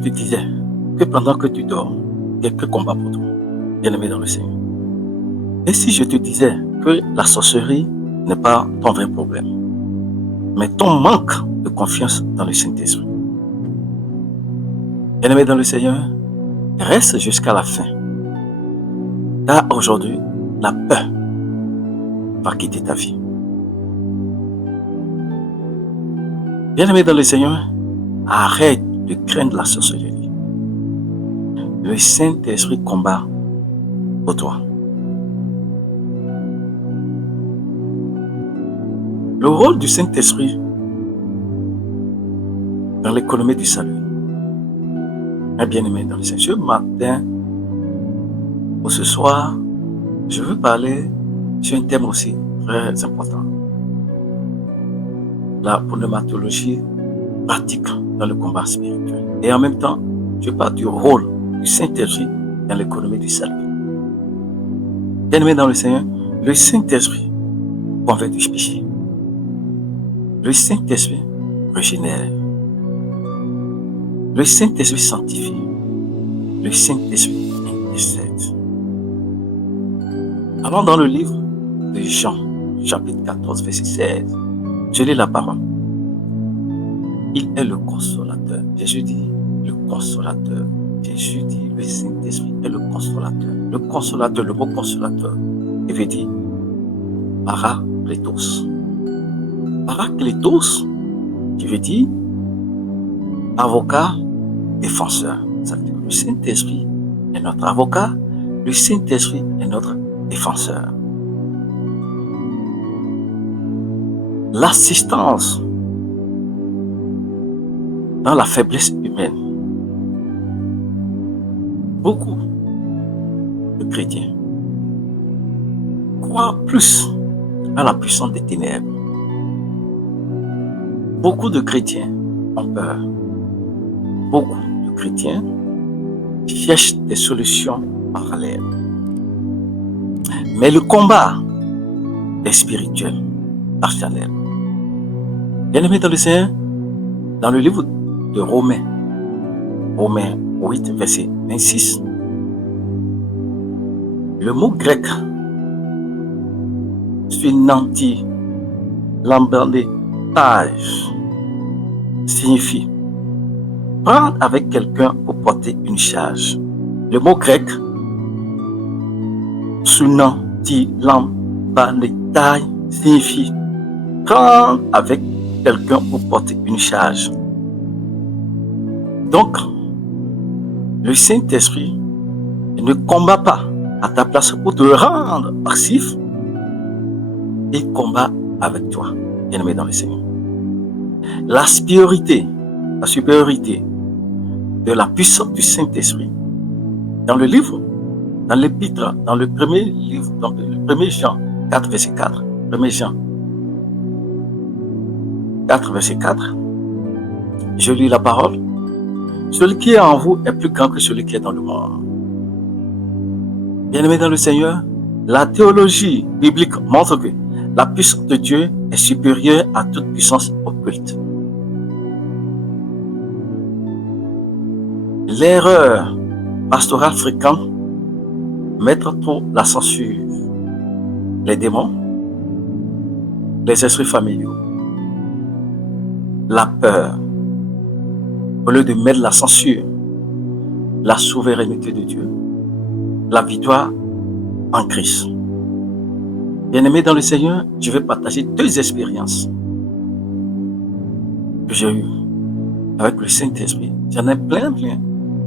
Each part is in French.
te disais que pendant que tu dors, quelqu'un combat pour toi, bien-aimé dans le Seigneur. Et si je te disais que la sorcellerie n'est pas ton vrai problème, mais ton manque de confiance dans le Saint-Esprit. Bien-aimé dans le Seigneur, reste jusqu'à la fin. Car aujourd'hui, la peur va quitter ta vie. Bien-aimé dans le Seigneur, arrête de craindre la sorcellerie. Le Saint-Esprit combat pour toi. Le rôle du Saint-Esprit dans l'économie du salut. Bien-aimé dans le Seigneur, ce matin ou ce soir, je veux parler sur un thème aussi très important. La pneumatologie pratique dans le combat spirituel. Et en même temps, je parle du rôle du Saint-Esprit dans l'économie du salut. Bien-aimé dans le Seigneur, le Saint-Esprit convainc du péché. Le Saint-Esprit régénère. Le Saint-Esprit sanctifie. Le Saint-Esprit intercède. Allons dans le livre de Jean, chapitre 14, verset 16. Je lis la parole. Il est le consolateur. Jésus dit le consolateur. Jésus dit le Saint-Esprit est le consolateur. Le consolateur, le mot consolateur, il veut dire parakletos. Parakletos, qui veut dire avocat, défenseur. Ça veut dire que le Saint-Esprit est notre avocat, le Saint-Esprit est notre défenseur. L'assistance dans la faiblesse humaine. Beaucoup de chrétiens croient plus à la puissance des ténèbres. Beaucoup de chrétiens ont peur. Beaucoup de chrétiens cherchent des solutions parallèles. Mais le combat est spirituel, personnel. Bien-aimé dans le Seigneur, dans le livre de Romains 8, verset 26, le mot grec sunanti, lambandetage, signifie prendre avec quelqu'un pour porter une charge. Le mot grec sunanti, lambandetage signifie prendre avec quelqu'un pour porter une charge. Donc, le Saint-Esprit ne combat pas à ta place pour te rendre passif. Il combat avec toi, bien-aimé dans le Seigneur. La supériorité de la puissance du Saint-Esprit. Dans le livre, dans l'épître, dans le premier livre, dans le 1er Jean 4, verset 4, 1er Jean 4, verset 4, je lis la parole. Celui qui est en vous est plus grand que celui qui est dans le monde. Bien-aimé dans le Seigneur, la théologie biblique montre que la puissance de Dieu est supérieure à toute puissance occulte. L'erreur pastorale fréquente mettre trop la censure. Les démons, les esprits familiaux, la peur, au lieu de mettre la censure, la souveraineté de Dieu, la victoire en Christ. Bien-aimé dans le Seigneur, je vais partager 2 expériences que j'ai eues avec le Saint-Esprit. J'en ai plein.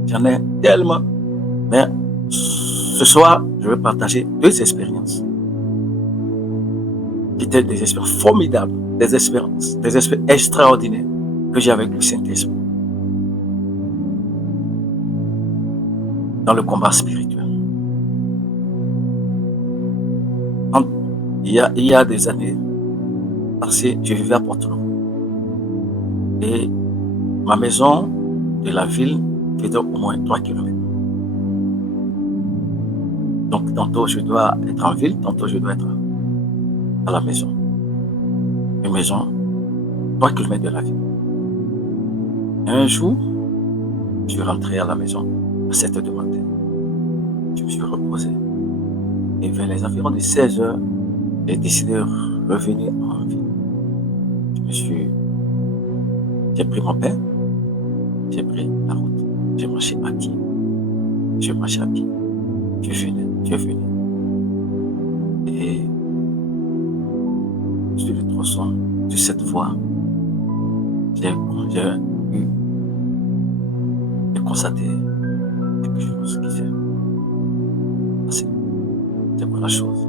J'en ai tellement. Mais ce soir, je vais partager 2 expériences qui étaient des expériences formidables, des expériences extraordinaires que j'ai avec le Saint-Esprit dans le combat spirituel. Il y a des années passées, je vivais à Porto-Novo. Et ma maison de la ville faisait au moins 3 km. Donc, tantôt je dois être en ville, tantôt je dois être à la maison. Une maison, 3 km de la ville. Et un jour, Je suis rentré à la maison à 7 heures du matin. Je me suis reposé. Et vers les environs de 16 heures, j'ai décidé de revenir en ville. J'ai pris mon pain, j'ai pris la route. J'ai marché à pied. Je marchais à pied. Je venais. Et sur le tronçon de cette voie, j'ai constaté quelque chose qui s'est passé. C'est quoi la chose?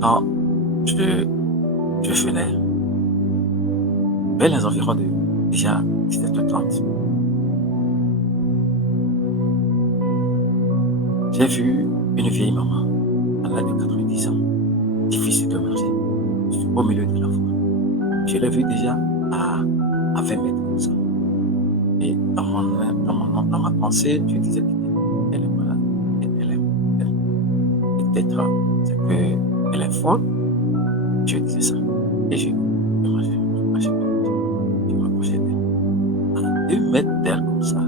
Quand je venais vers les environs de déjà 17h30, j'ai vu une vieille maman à l'âge de 90 ans, difficile de marcher, au milieu de la voie. Je l'ai vue déjà à 20 mètres comme ça. Et dans ma pensée, je disais qu'elle est malade. Peut-être c'est qu'elle est folle. Je disais ça. Et je m'approchais d'elle. À 2 mètres d'elle comme ça,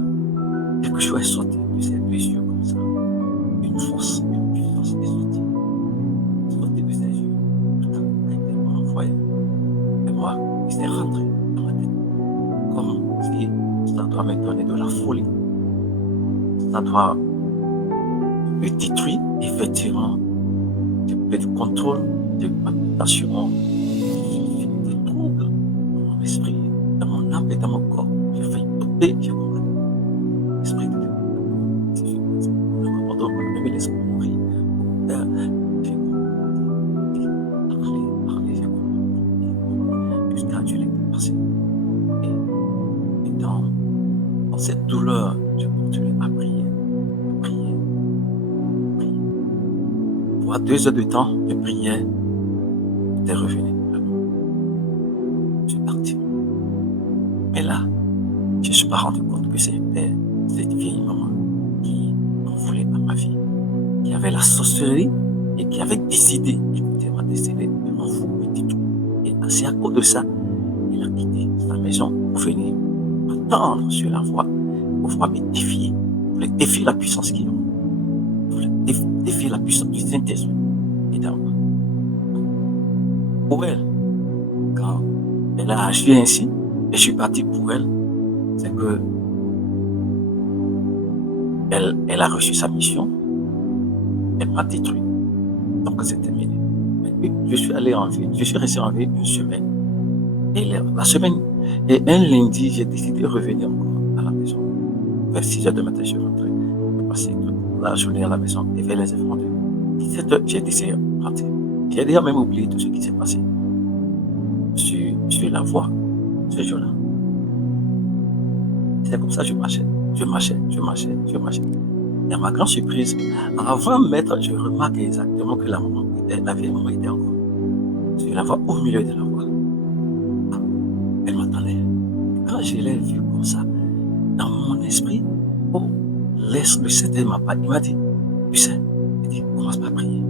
quelque chose est sorti de ses deux yeux comme ça. Une puissance est sortie. Sortie de ses yeux. Tout à coup, elle était envoyée. Et moi, il s'est rentré dans ma tête. Comme si ça doit me donner de la folie. Ça doit me détruire, effectivement. J'ai peu de contrôle, de palpitation, des troubles dans mon esprit, dans mon âme et dans mon corps. J'ai failli tomber, j'ai compris. L'esprit de Dieu. Si je ne m'abandonne pas, je me laisse mourir. J'ai parlé, j'ai compris. Jusqu'à Dieu l'ait dépassé. Et dans cette douleur, je continue à prier. Pour 2 heures de temps, je priais, j'étais revenu. Je suis parti. Mais là, je ne suis pas rendu compte que c'était cette vieille maman qui en voulait à ma vie, qui avait la sorcellerie et qui avait décidé, écoutez, m'a décidé de m'en foutre, me détruire. Et c'est à cause de ça, il a quitté sa maison pour venir m'attendre sur la voie, pour pouvoir me défier, pour défier la puissance qu'ils ont. Défier la puissance du Saint-Esprit et d'amour. Pour elle, quand elle a agi ainsi, et je suis parti pour elle, c'est que elle a reçu sa mission, elle m'a détruit. Donc c'est terminé. Mais je suis allé en ville, je suis resté en ville une semaine. Et la semaine, et un lundi, j'ai décidé de revenir encore à la maison. Vers 6 heures du matin, je suis rentré. J'ai passé toute la journée à la maison et vers les environs de 17 heures, j'ai décidé de rentrer. J'ai déjà même oublié tout ce qui s'est passé sur la voie ce jour-là. C'est comme ça que je marchais. Et à ma grande surprise, à 20 mètres, je remarque exactement que la vieille maman était encore sur la voie, au milieu de la voie. Elle m'attendait. Quand je l'ai vue comme ça, dans mon esprit, laisse le Seigneur m'a pas. Il m'a dit, tu sais, commence pas à prier.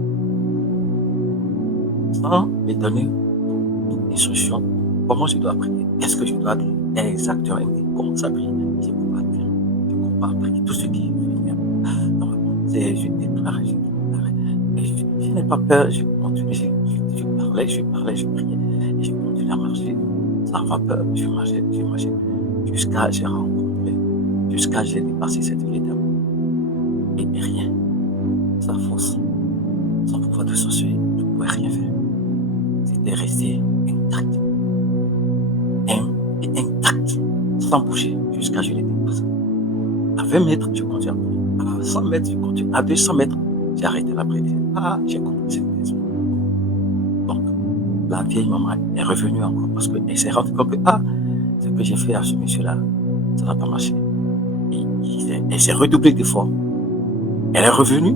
Sans me donner une instruction, comment je dois prier, qu'est-ce que je dois dire exactement. Il me dit, commence à prier. Je ne peux pas dire, je ne peux pas prier. Tout ce qui vient dans ma pensée, je déclare. Et je n'ai pas peur, je continue, je parlais, je priais. Et je continue à marcher sans avoir peur. Je marchais, jusqu'à j'ai dépassé cette vieille dame. Et rien, sa force, son pouvoir de sorcier ne pouvait rien faire. C'était resté intact. Intact, sans bouger, jusqu'à je l'ai dépassé. À 20 mètres, je continue à prier. À 100 mètres, je continue. À 200 mètres, j'ai arrêté la prière. J'ai compris cette maison. Donc, la vieille maman est revenue encore parce qu'elle s'est rendue compte que, ce que j'ai fait à ce monsieur-là, ça n'a pas marché. Elle s'est redoublée d'efforts. Elle est revenue.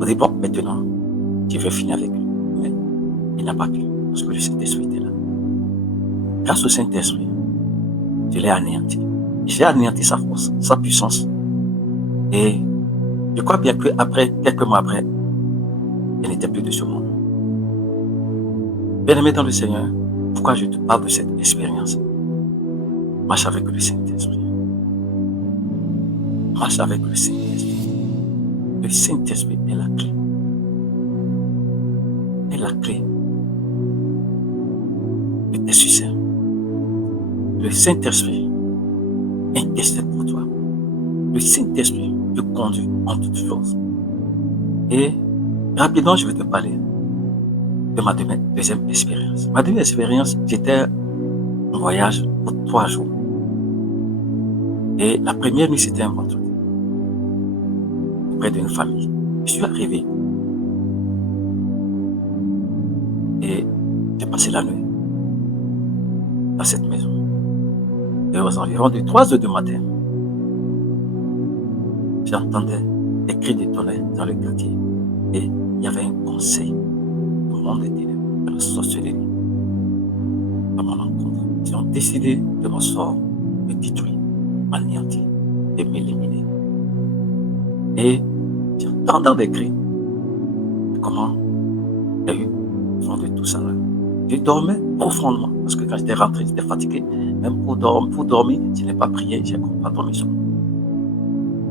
On dit, bon, maintenant, je vais finir avec lui. Mais il n'a pas pu, parce que le Saint-Esprit était là. Grâce au Saint-Esprit, je l'ai anéanti. J'ai anéanti sa force, sa puissance. Et je crois bien qu'après, quelques mois après, elle n'était plus de ce monde. Bien-aimé dans le Seigneur, pourquoi je te parle de cette expérience? Marche avec le Saint-Esprit. Marche avec le Saint-Esprit. Le Saint-Esprit est la clé. Est la clé de tes succès. Le Saint-Esprit intercède pour toi. Le Saint-Esprit te conduit en toutes choses. Et rapidement, je vais te parler de ma deuxième expérience. Ma deuxième expérience, j'étais en voyage pour 3 jours. Et la première nuit, c'était un vendredi, auprès d'une famille. Je suis arrivé et j'ai passé la nuit dans cette maison. Et aux environs de 3 heures du matin, j'entendais des cris de tonnerre dans le quartier. Et il y avait un conseil du monde des ténèbres, de la sorcellerie, à mon encontre. Ils ont décidé de me sortir, me détruire, m'anéantir, de m'éliminer. Et j'entendais des cris. Comment il y a eu le fond de tout ça là. Je dormais profondément parce que quand j'étais rentré, j'étais fatigué. Même pour dormir, je n'ai pas prié, je n'ai pas dormi sur moi.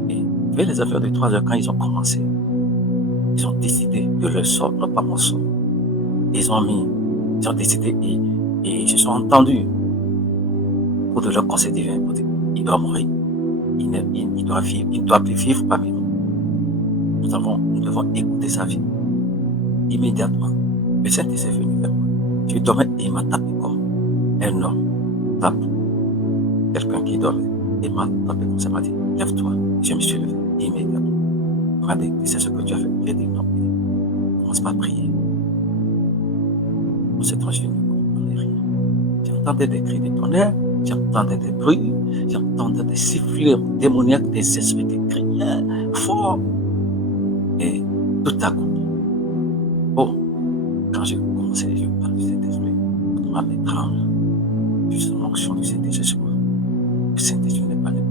Et vers les affaires de 3 heures, quand ils ont commencé, ils ont décidé de leur sort, non pas mon sort. Ils ont décidé et se sont entendus pour de leur conseil divin. Pour dire, il doit mourir, il doit vivre, il ne doit plus vivre parmi nous. Nous devons écouter sa vie. Immédiatement, le Saint-Esprit est venu vers moi. Je dormais et il m'a tapé comme un homme tape quelqu'un qui dormait. Il m'a tapé comme ça, il m'a dit, lève-toi. Je me suis levé immédiatement. Il m'a dit, c'est ce que tu as fait. J'ai dit non. Commence pas à prier. On s'est tranché, on n'est rien. J'entendais des cris de tonnerre, j'entendais des bruits, j'entendais des sifflets démoniaques, des esprits qui criaient fort. Et tout à coup, quand j'ai commencé, je parle du Saint-Esprit, toute ma main tremble. Je sens l'onction du Saint-Esprit sur moi. Le Saint-Esprit n'est pas ne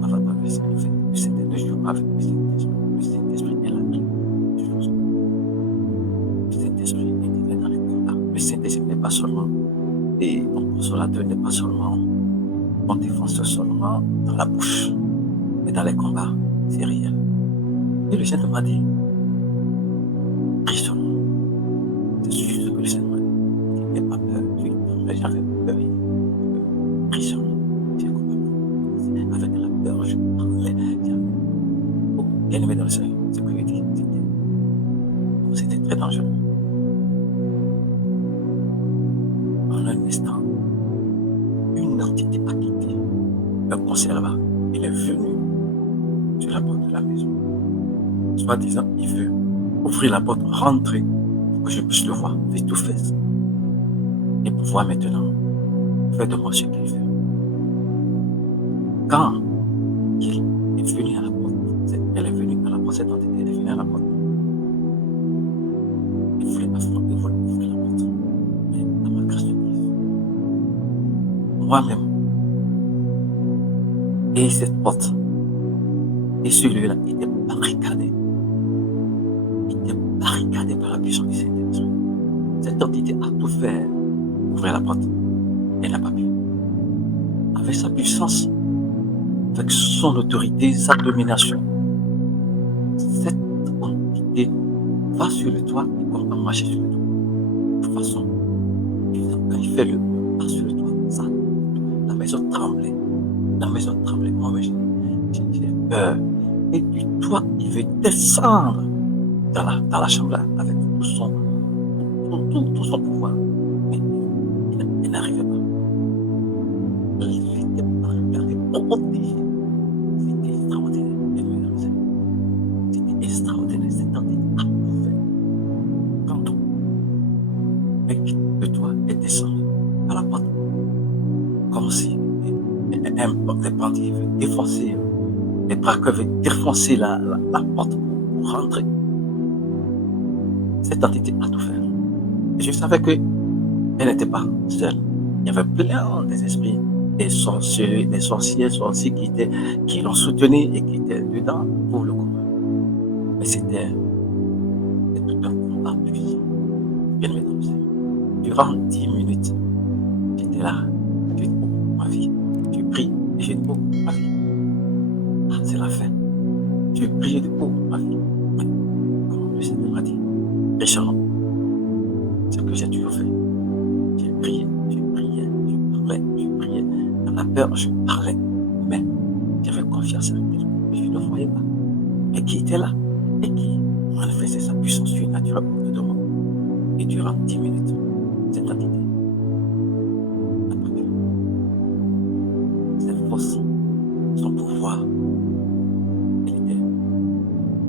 va pas avec le fait. Le Saint-Esprit ne joue pas avec le Saint-Esprit. Le Saint-Esprit est la clé. Le Saint-Esprit intervient dans les combats. Le Saint-Esprit n'est pas seulement ton consolateur, n'est pas seulement ton défenseur seulement dans la bouche, mais dans les combats, c'est réel. Et le Seigneur m'a dit, prie sur moi. C'est juste ce que le Seigneur m'a dit. Il n'ai pas peur. J'avais peur. Prie sur moi. J'ai compris. Avec la peur, je parlais. Bien aimé dans le Seigneur. Ce que je dis, c'était très dangereux. En un instant, une entité a quitté le conservat. Il est venu sur la porte de la maison. Soit disant, il veut ouvrir la porte, rentrer, pour que je puisse le voir, face to face. Et pouvoir maintenant faire de moi ce qu'il veut. Quand il est venu à la porte, elle est venue à la porte, cette entité est venue à la porte. Il voulait ouvrir la porte. Mais à ma grâce de Dieu, moi-même, et cette porte, et celui-là était barricadé. Il était barricadé par la puissance du Saint-Esprit. Cette entité a tout fait pour ouvrir la porte. Elle n'a pas pu. Avec sa puissance, avec son autorité, sa domination, cette entité va sur le toit et commence à marcher sur le toit. De toute façon, quand il fait le pas sur le toit, la maison tremblait. La maison tremblait. Moi, j'ai peur. Et du toit, il veut descendre dans la chambre là, avec tout son pouvoir. Mais il n'arrivait pas. Il était barricadé, protégé. C'était extraordinaire. C'était extraordinaire. Cette entité a tout fait. Quand tout mec de toi est descendu à la porte, comme si les bandits veulent défoncer, les braqueurs veulent défoncer la porte pour rentrer. Cette entité a tout fait. Et je savais qu'elle n'était pas seule. Il y avait plein des esprits, des sorciers, qui l'ont soutenu et qui étaient dedans pour le combat. Mais c'était tout un combat puissant. Bien aimé dans le Seigneur. Durant 10 minutes, j'étais là. J'ai dit, ma vie, prié de haut, ma vie. Ah, c'est la fin. Je vais prier de haut, ma vie. Mais, comme le Seigneur m'a dit, Richard, ce que j'ai toujours fait. J'ai prié, je parlais, je priais. Dans la peur, je parlais. Mais j'avais confiance avec Dieu. Mais je ne voyais pas. Et qui était là? Et qui manifestait sa puissance surnaturelle autour de moi. Et durant 10 minutes, cette entité n'a pas pu. Cette force, son pouvoir,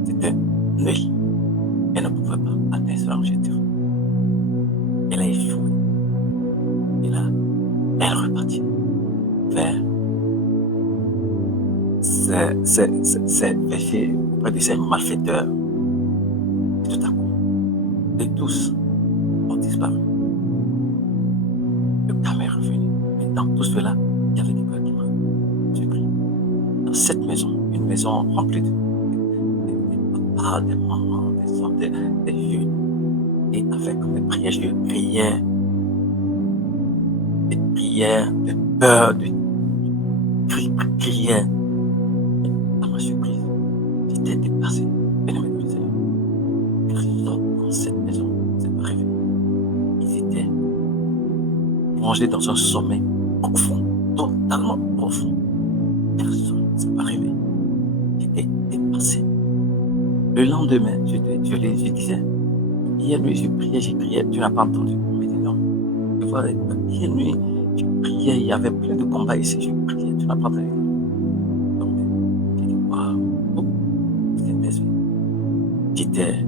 c'était nul. Elle ne pouvait pas atteindre son objectif. Elle a échoué. Et là, elle repartit vers ses péchés auprès de ses malfaiteurs. Et tout à coup, et tous ont disparu. Le calme est revenu. Mais dans tout cela, il y avait quelqu'un qui m'a surpris. Dans cette maison, une maison remplie de papas, des mamans, des hommes, des vieux. Et avec mes prières, je priais. Des prières, de peur, de criais. À ma surprise, j'étais dépassé. Bien-aimé de Seigneur. Personne dans cette maison ne s'est pas réveillé. Ils étaient plongés dans un sommeil profond, totalement profond. Personne ne s'est pas réveillé. J'étais dépassé. Le lendemain, je disais, hier nuit, je priais, tu n'as pas entendu. Je me dis non. Je vois, hier nuit, je priais, il y avait plein de combats ici, je priais, tu n'as pas entendu. Donc, j'ai dit, waouh, j'étais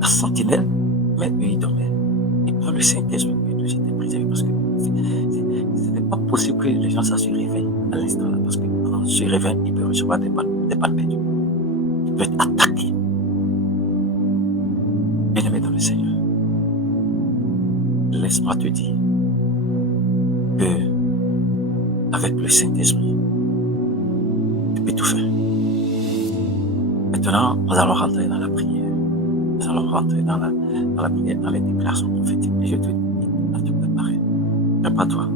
la sentinelle, mais eux, ils dormaient. Et par le Saint-Esprit, j'étais préservé parce que ce n'est pas possible que les gens se réveillent à l'instant là, parce qu'en se réveillant, ils peuvent recevoir des balles perdues. Ils peuvent être attaqués. Bien-aimé dans le Seigneur, laisse-moi te dire que avec le Saint-Esprit, tu peux tout faire. Maintenant, nous allons rentrer dans la prière. Nous allons rentrer dans la prière, dans les déclarations prophétiques. Et je te dis à te préparer. Prépare-toi.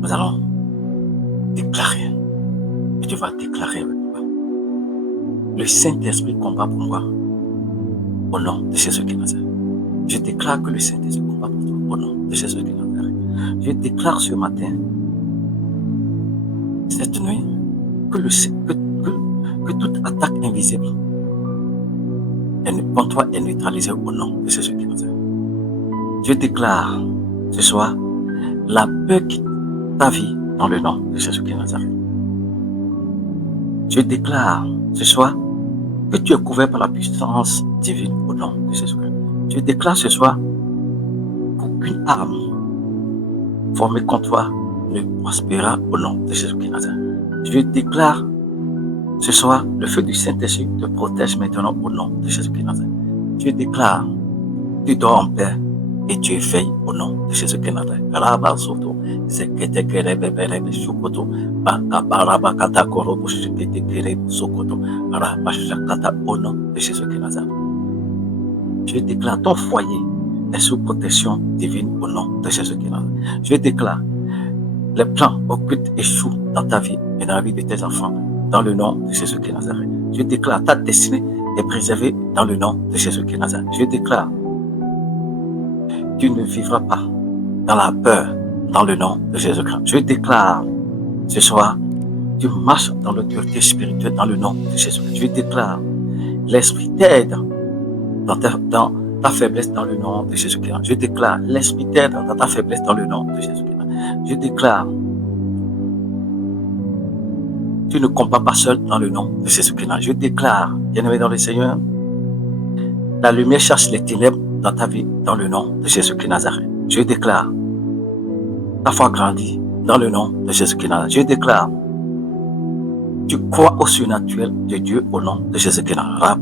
Nous allons déclarer. Et tu vas déclarer avec moi. Le Saint-Esprit combat pour moi. Au nom de Jésus qui Nazareth. Je déclare que le Saint-Esprit combat pour toi. Au nom de Jésus qui Nazareth. Je déclare ce matin, cette nuit, que toute attaque invisible contre toi est neutralisée au nom de Jésus qui Nazareth. Je déclare ce soir la peur quitte ta vie dans le nom de Jésus qui Nazareth. Je déclare ce soir que tu es couvert par la puissance divine au nom de Jésus-Christ. Je déclare ce soir qu'aucune arme formée contre toi ne prospérera au nom de Jésus-Christ. Je déclare ce soir le feu du Saint-Esprit te protège maintenant au nom de Jésus-Christ. Je déclare tu dors en paix et tu éveilles au nom de Jésus-Christ. Au nom de Jésus-Christ. Je déclare ton foyer est sous protection divine au nom de Jésus-Christ. Je déclare les plans occultes échouent dans ta vie et dans la vie de tes enfants dans le nom de Jésus-Christ Nazareth. Je déclare ta destinée est préservée dans le nom de Jésus-Christ Nazareth. Je déclare tu ne vivras pas dans la peur dans le nom de Jésus-Christ. Je déclare ce soir tu marches dans l'autorité spirituelle dans le nom de Jésus-Christ. Je déclare l'Esprit t'aide dans ta faiblesse dans le nom de Jésus-Christ. Je déclare l'Esprit t'aide dans ta faiblesse dans le nom de Jésus-Christ. Je déclare tu ne combats pas seul dans le nom de Jésus-Christ. Je déclare, bien-aimé dans le Seigneur, la lumière chasse les ténèbres dans ta vie dans le nom de Jésus-Christ Nazareth. Je déclare ta foi grandit dans le nom de Jésus-Christ Nazareth. Je déclare tu crois au surnaturel de Dieu au nom de Jésus-Christ Nazareth.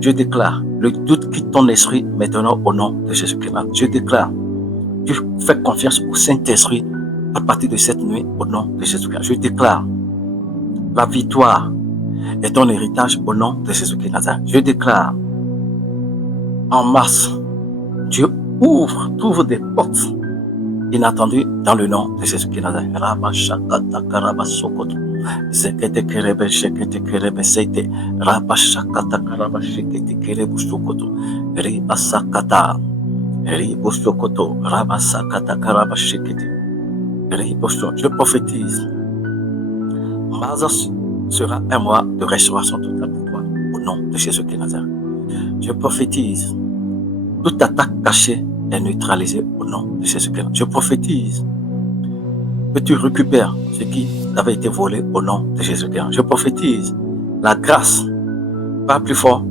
Je déclare le doute quitte ton esprit maintenant au nom de Jésus-Christ. Je déclare tu fais confiance au Saint-Esprit à partir de cette nuit au nom de Jésus-Christ. Je déclare la victoire est ton héritage au nom de Jésus-Christ. Je déclare en mars, Dieu t'ouvre des portes inattendues dans le nom de Jésus qui est Nazareth. Rabba Shakata Karaba Sokoto. Zekete Kerebe Shekete Kerebe Seite. Rabba Shakata Karaba Shekete Kerebe Sokoto. Riba Sakata. Ribo Sokoto. Rabba Sakata Karaba Shekete. Ribo Sokoto. Je prophétise. Mars sera un mois de restauration totale pour toi. Au nom de Jésus qui est Nazareth. Je prophétise. Toute attaque cachée est neutralisée au nom de Jésus-Christ. Je prophétise que tu récupères ce qui t'avait été volé au nom de Jésus-Christ. Je prophétise la grâce pas plus fort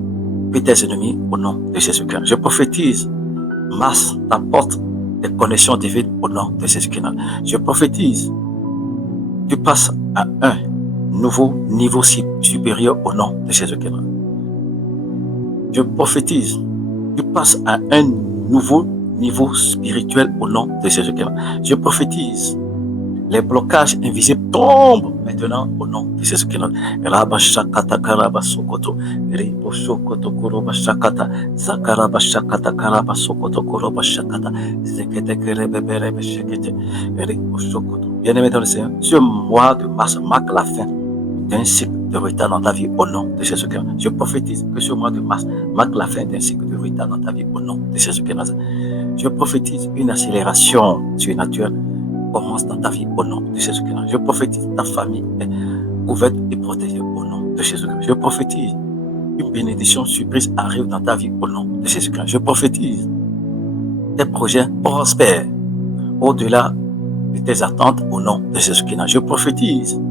que tes ennemis au nom de Jésus-Christ. Je prophétise Mars t'apporte des connexions divines au nom de Jésus-Christ. Je prophétise tu passes à un nouveau niveau supérieur au nom de Jésus-Christ. Je prophétise tu passes à un nouveau niveau spirituel au nom de Jésus-Christ. Je prophétise les blocages invisibles tombent maintenant au nom de Jésus-Christ. Rabba Shakata Karaba Sokoto, Ribo Sokoto Koroba Shakata, Zakaraba Shakata Karaba Sokoto Koroba Shakata, Zekete Kerebe Berebe Shekete, Ribo Sokoto. Bien-aimé dans le Seigneur, ce mois de mars marque la fin d'un cycle de retard dans ta vie au nom de Jésus-Christ. Je prophétise que ce mois de mars marque la fin d'un cycle de retard dans ta vie au nom de Jésus-Christ. Je prophétise une accélération surnaturelle commence dans ta vie au nom de Jésus-Christ. Je prophétise ta famille est couverte et protégée au nom de Jésus-Christ. Je prophétise une bénédiction surprise arrive dans ta vie au nom de Jésus-Christ. Je prophétise tes projets prospèrent au-delà de tes attentes au nom de Jésus-Christ. Je prophétise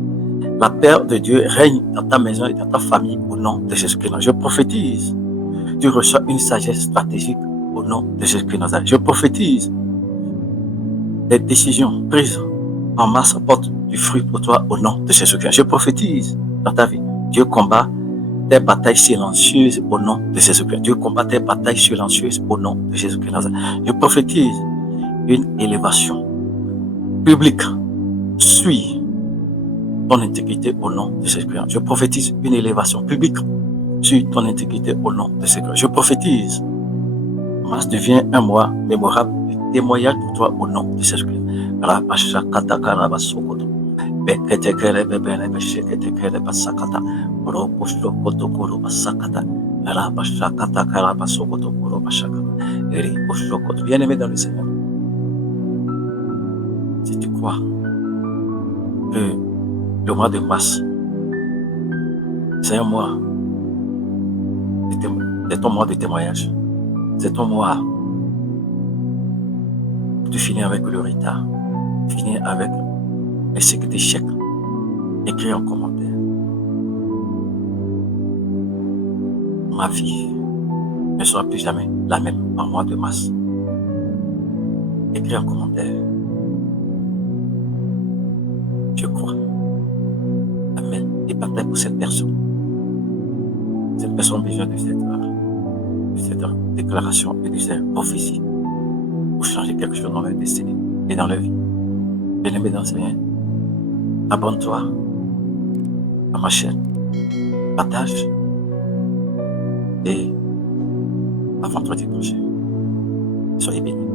la paix de Dieu règne dans ta maison et dans ta famille au nom de Jésus-Christ. Je prophétise tu reçois une sagesse stratégique au nom de Jésus-Christ. Je prophétise les décisions prises en mars apportent du fruit pour toi au nom de Jésus-Christ. Je prophétise dans ta vie. Dieu combat tes batailles silencieuses au nom de Jésus-Christ. Dieu combat tes batailles silencieuses au nom de Jésus-Christ. Je prophétise une élévation publique. Suis ton intégrité au nom de Jésus-Christ. Je prophétise une élévation publique. Suis ton intégrité au nom de Jésus-Christ. Je prophétise mars devient un mois mémorable de témoignage pour toi au nom de Jésus-Christ. Rabashakata Karabasokoto. Bekete Kerebe Berebe Shekete Kerebe Sakata. Robostokoto Korobasakata. Rabashakata Karabasokoto Korobashakata. Ribostokoto. Bien-aimé dans le Seigneur, si tu crois que le mois de mars, c'est un mois, c'est ton mois de témoignage. C'est ton mois pour finir avec le retard, finir avec les cycles d'échecs. Écris en commentaire. Ma vie ne sera plus jamais la même en mois de mars. Écris en commentaire. Je crois. Amen. Et partage pour cette personne. Cette personne a besoin de cette déclaration et de cette prophétie pour changer quelque chose dans leur destinée et dans leur vie. Bien-aimé dans le Seigneur, abonne-toi à ma chaîne, partage et à vendredi prochain. Soyez bénis.